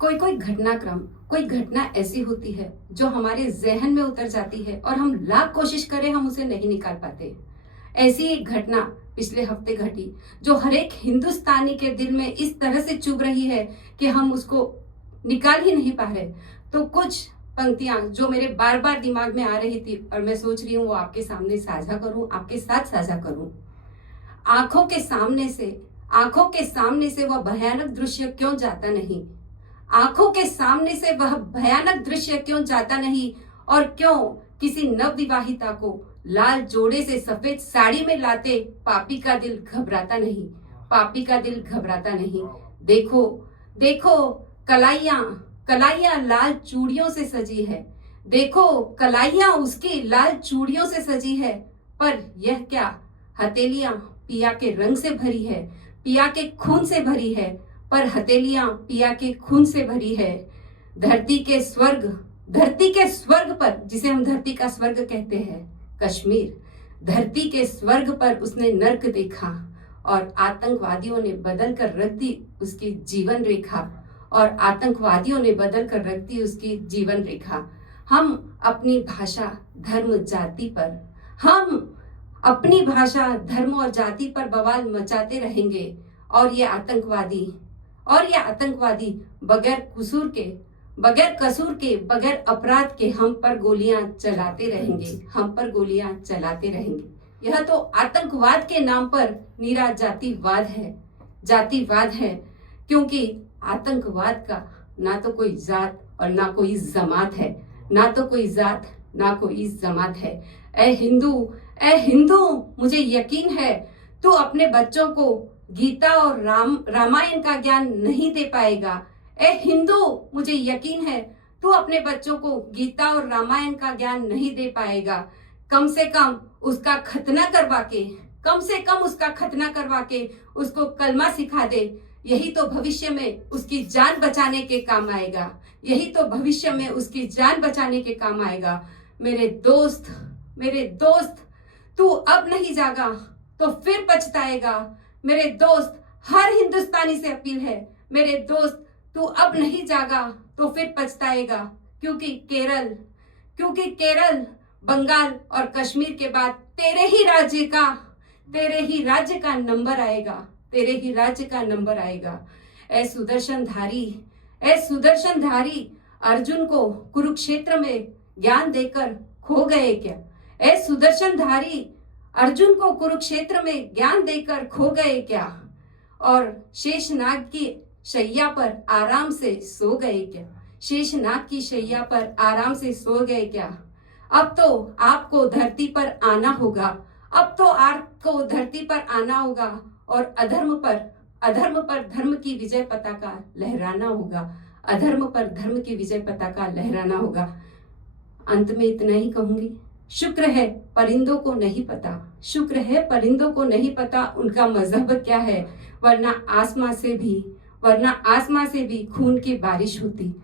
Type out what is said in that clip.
कोई कोई घटनाक्रम, कोई घटना ऐसी होती है जो हमारे जहन में उतर जाती है और हम लाख कोशिश करें हम उसे नहीं निकाल पाते। ऐसी एक घटना पिछले हफ्ते घटी जो हर एक हिंदुस्तानी के दिल में इस तरह से चुभ रही है कि हम उसको निकाल ही नहीं पा रहे। तो कुछ पंक्तियां जो मेरे बार बार दिमाग में आ रही थी और मैं सोच रही हूँ वो आपके सामने साझा करूं, आपके साथ साझा करूं। आंखों के सामने से वह भयानक दृश्य क्यों जाता नहीं? आंखों के सामने से वह भयानक दृश्य क्यों जाता नहीं? और क्यों किसी नवविवाहिता को लाल जोड़े से सफेद साड़ी में लाते पापी का दिल घबराता नहीं? पापी का दिल घबराता नहीं। देखो देखो, कलाइयां कलाइयां लाल चूड़ियों से सजी है। देखो कलाइयां उसकी लाल चूड़ियों से सजी है। पर यह क्या, हथेलियां पिया के रंग से भरी है, पिया के खून से भरी है। पर हथेलियां पिया के खून से भरी है। धरती के स्वर्ग पर, जिसे हम धरती का स्वर्ग कहते हैं, कश्मीर, धरती के स्वर्ग पर उसने नर्क देखा और आतंकवादियों ने बदल कर रख दी उसकी जीवन रेखा। और आतंकवादियों ने बदल कर रख दी उसकी जीवन रेखा। हम अपनी भाषा धर्म जाति पर, हम अपनी भाषा धर्म और जाति पर बवाल मचाते रहेंगे। और ये आतंकवादी बगैर कसूर के, बगैर अपराध के हम पर गोलियां चलाते रहेंगे। यह तो आतंकवाद के नाम पर नीरा जातिवाद है, क्योंकि आतंकवाद का ना तो कोई जात और ना कोई जमात है। ऐ हिंदू, मुझे यकीन है तू अपने बच्चों को गीता और रामायण का ज्ञान नहीं दे पाएगा। ऐ हिंदू, मुझे यकीन है तू अपने बच्चों को गीता और रामायण का ज्ञान नहीं दे पाएगा। कम से कम उसका खतना करवा के उसको कलमा सिखा दे। यही तो भविष्य में उसकी जान बचाने के काम आएगा। मेरे दोस्त, तू अब नहीं जागा तो फिर पछताएगा। मेरे दोस्त, हर हिंदुस्तानी से अपील है, मेरे दोस्त, तू अब नहीं जागा तो फिर पछताएगा। क्योंकि केरल, बंगाल और कश्मीर के बाद तेरे ही राज्य का नंबर आएगा। ऐ सुदर्शनधारी, अर्जुन को कुरुक्षेत्र में ज्ञान देकर खो गए क्या? ऐ सुदर्शनधारी, अर्जुन को कुरुक्षेत्र में ज्ञान देकर खो गए क्या? और शेषनाग की शैया पर आराम से सो गए क्या? अब तो आपको धरती पर आना होगा और अधर्म पर धर्म की विजय पताका लहराना होगा। अंत में इतना ही कहूंगी, शुक्र है परिंदों को नहीं पता उनका मजहब क्या है, वरना आसमां से भी खून की बारिश होती।